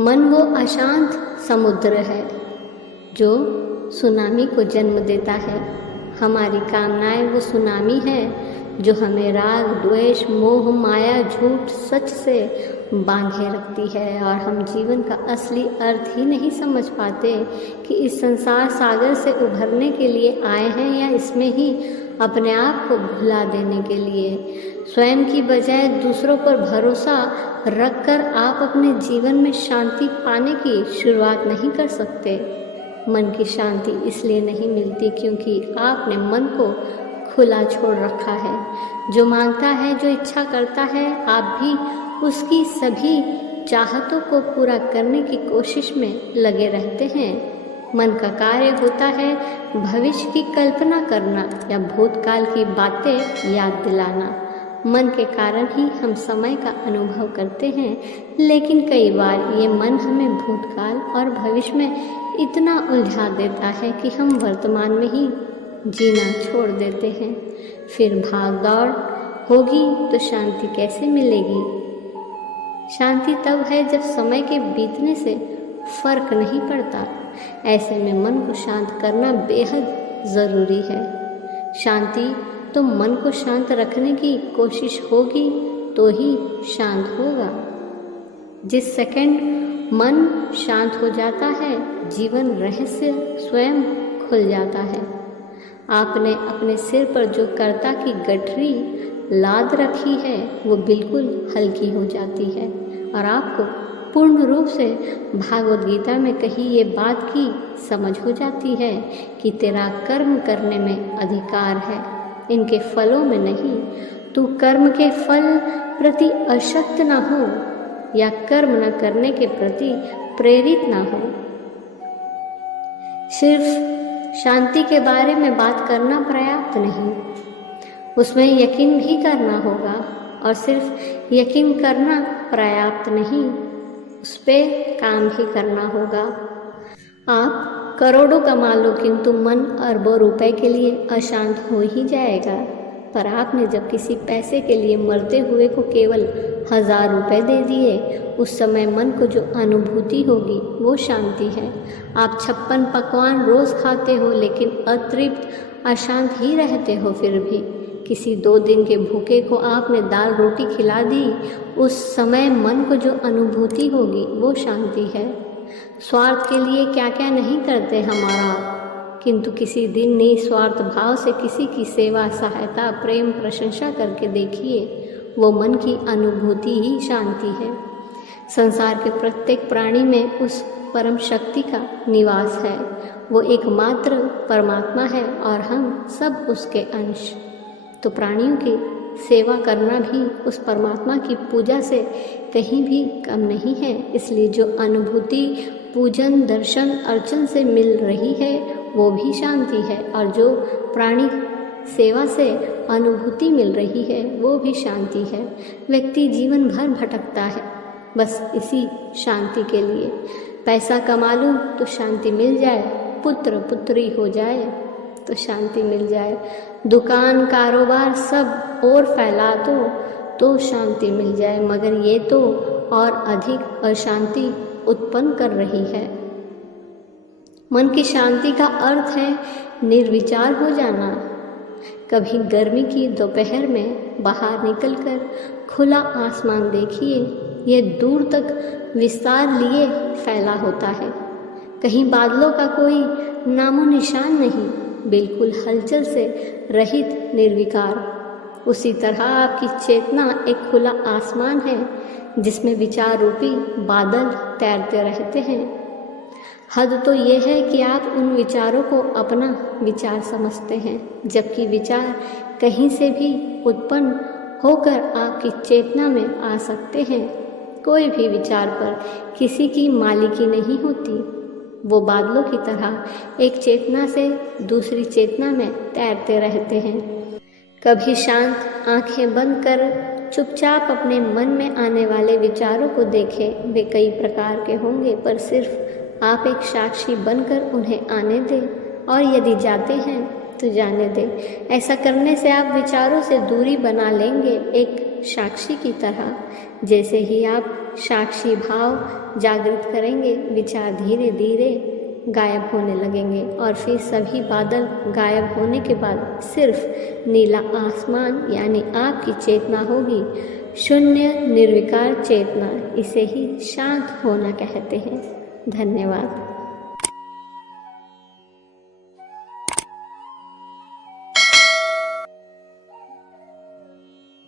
मन वो अशांत समुद्र है जो सुनामी को जन्म देता है। हमारी कामनाएं वो सुनामी है जो हमें राग, द्वेष, मोह, माया, झूठ, सच से बांधे रखती है और हम जीवन का असली अर्थ ही नहीं समझ पाते कि इस संसार सागर से उभरने के लिए आए हैं या इसमें ही अपने आप को भुला देने के लिए। स्वयं की बजाय दूसरों पर भरोसा रखकर आप अपने जीवन में शांति पाने की शुरुआत नहीं कर सकते। मन की शांति इसलिए नहीं मिलती क्योंकि आपने मन को खुला छोड़ रखा है। जो मांगता है, जो इच्छा करता है, आप भी उसकी सभी चाहतों को पूरा करने की कोशिश में लगे रहते हैं। मन का कार्य होता है भविष्य की कल्पना करना या भूतकाल की बातें याद दिलाना। मन के कारण ही हम समय का अनुभव करते हैं, लेकिन कई बार ये मन हमें भूतकाल और भविष्य में इतना उलझा देता है कि हम वर्तमान में ही जीना छोड़ देते हैं। फिर भाग दौड़ होगी तो शांति कैसे मिलेगी? शांति तब है जब समय के बीतने से फर्क नहीं पड़ता। ऐसे में मन को शांत करना बेहद ज़रूरी है। शांति तो मन को शांत रखने की कोशिश होगी तो ही शांत होगा। जिस सेकंड मन शांत हो जाता है, जीवन रहस्य स्वयं खुल जाता है। आपने अपने सिर पर जो कर्ता की गठरी लाद रखी है वो बिल्कुल हल्की हो जाती है और आपको पूर्ण रूप से भागवत गीता में कही ये बात की समझ हो जाती है कि तेरा कर्म करने में अधिकार है, इनके फलों में नहीं। तू कर्म के फल प्रति अशक्त न हो या कर्म न करने के प्रति प्रेरित न हो। सिर्फ शांति के बारे में बात करना पर्याप्त नहीं, उसमें यकीन भी करना होगा। और सिर्फ यकीन करना पर्याप्त नहीं, उस पर काम भी करना होगा। आप करोड़ों कमा लो किंतु मन अरबों रुपए के लिए अशांत हो ही जाएगा। पर आपने जब किसी पैसे के लिए मरते हुए को केवल 1000 रुपये दे दिए, उस समय मन को जो अनुभूति होगी वो शांति है। आप 56 पकवान रोज़ खाते हो लेकिन अतृप्त, अशांत ही रहते हो। फिर भी किसी 2 दिन के भूखे को आपने दाल रोटी खिला दी, उस समय मन को जो अनुभूति होगी वो शांति है। स्वार्थ के लिए क्या क्या नहीं करते हमारा, किंतु किसी दिन निस्वार्थ भाव से किसी की सेवा, सहायता, प्रेम, प्रशंसा करके देखिए, वो मन की अनुभूति ही शांति है। संसार के प्रत्येक प्राणी में उस परम शक्ति का निवास है। वो एकमात्र परमात्मा है और हम सब उसके अंश। तो प्राणियों की सेवा करना भी उस परमात्मा की पूजा से कहीं भी कम नहीं है। इसलिए जो अनुभूति पूजन, दर्शन, अर्चन से मिल रही है वो भी शांति है, और जो प्राणी सेवा से अनुभूति मिल रही है वो भी शांति है। व्यक्ति जीवन भर भटकता है बस इसी शांति के लिए। पैसा कमा लूँ तो शांति मिल जाए, पुत्र पुत्री हो जाए तो शांति मिल जाए, दुकान कारोबार सब और फैला दो तो शांति मिल जाए, मगर ये तो और अधिक अशांति उत्पन्न कर रही है। मन की शांति का अर्थ है निर्विचार हो जाना। कभी गर्मी की दोपहर में बाहर निकलकर खुला आसमान देखिए, ये दूर तक विस्तार लिए फैला होता है। कहीं बादलों का कोई नामो निशान नहीं, बिल्कुल हलचल से रहित निर्विकार। उसी तरह आपकी चेतना एक खुला आसमान है जिसमें विचार रूपी बादल तैरते रहते हैं। हद तो ये है कि आप उन विचारों को अपना विचार समझते हैं, जबकि विचार कहीं से भी उत्पन्न होकर आपकी चेतना में आ सकते हैं। कोई भी विचार पर किसी की मालिकी नहीं होती, वो बादलों की तरह एक चेतना से दूसरी चेतना में तैरते रहते हैं। कभी शांत आंखें बंद कर चुपचाप अपने मन में आने वाले विचारों को देखें। वे कई प्रकार के होंगे, पर सिर्फ आप एक साक्षी बनकर उन्हें आने दें, और यदि जाते हैं तो जाने दें। ऐसा करने से आप विचारों से दूरी बना लेंगे, एक साक्षी की तरह। जैसे ही आप साक्षी भाव जागृत करेंगे, विचार धीरे धीरे गायब होने लगेंगे और फिर सभी बादल गायब होने के बाद सिर्फ नीला आसमान यानी आपकी चेतना होगी। शून्य निर्विकार चेतना, इसे ही शांत होना कहते हैं। धन्यवाद।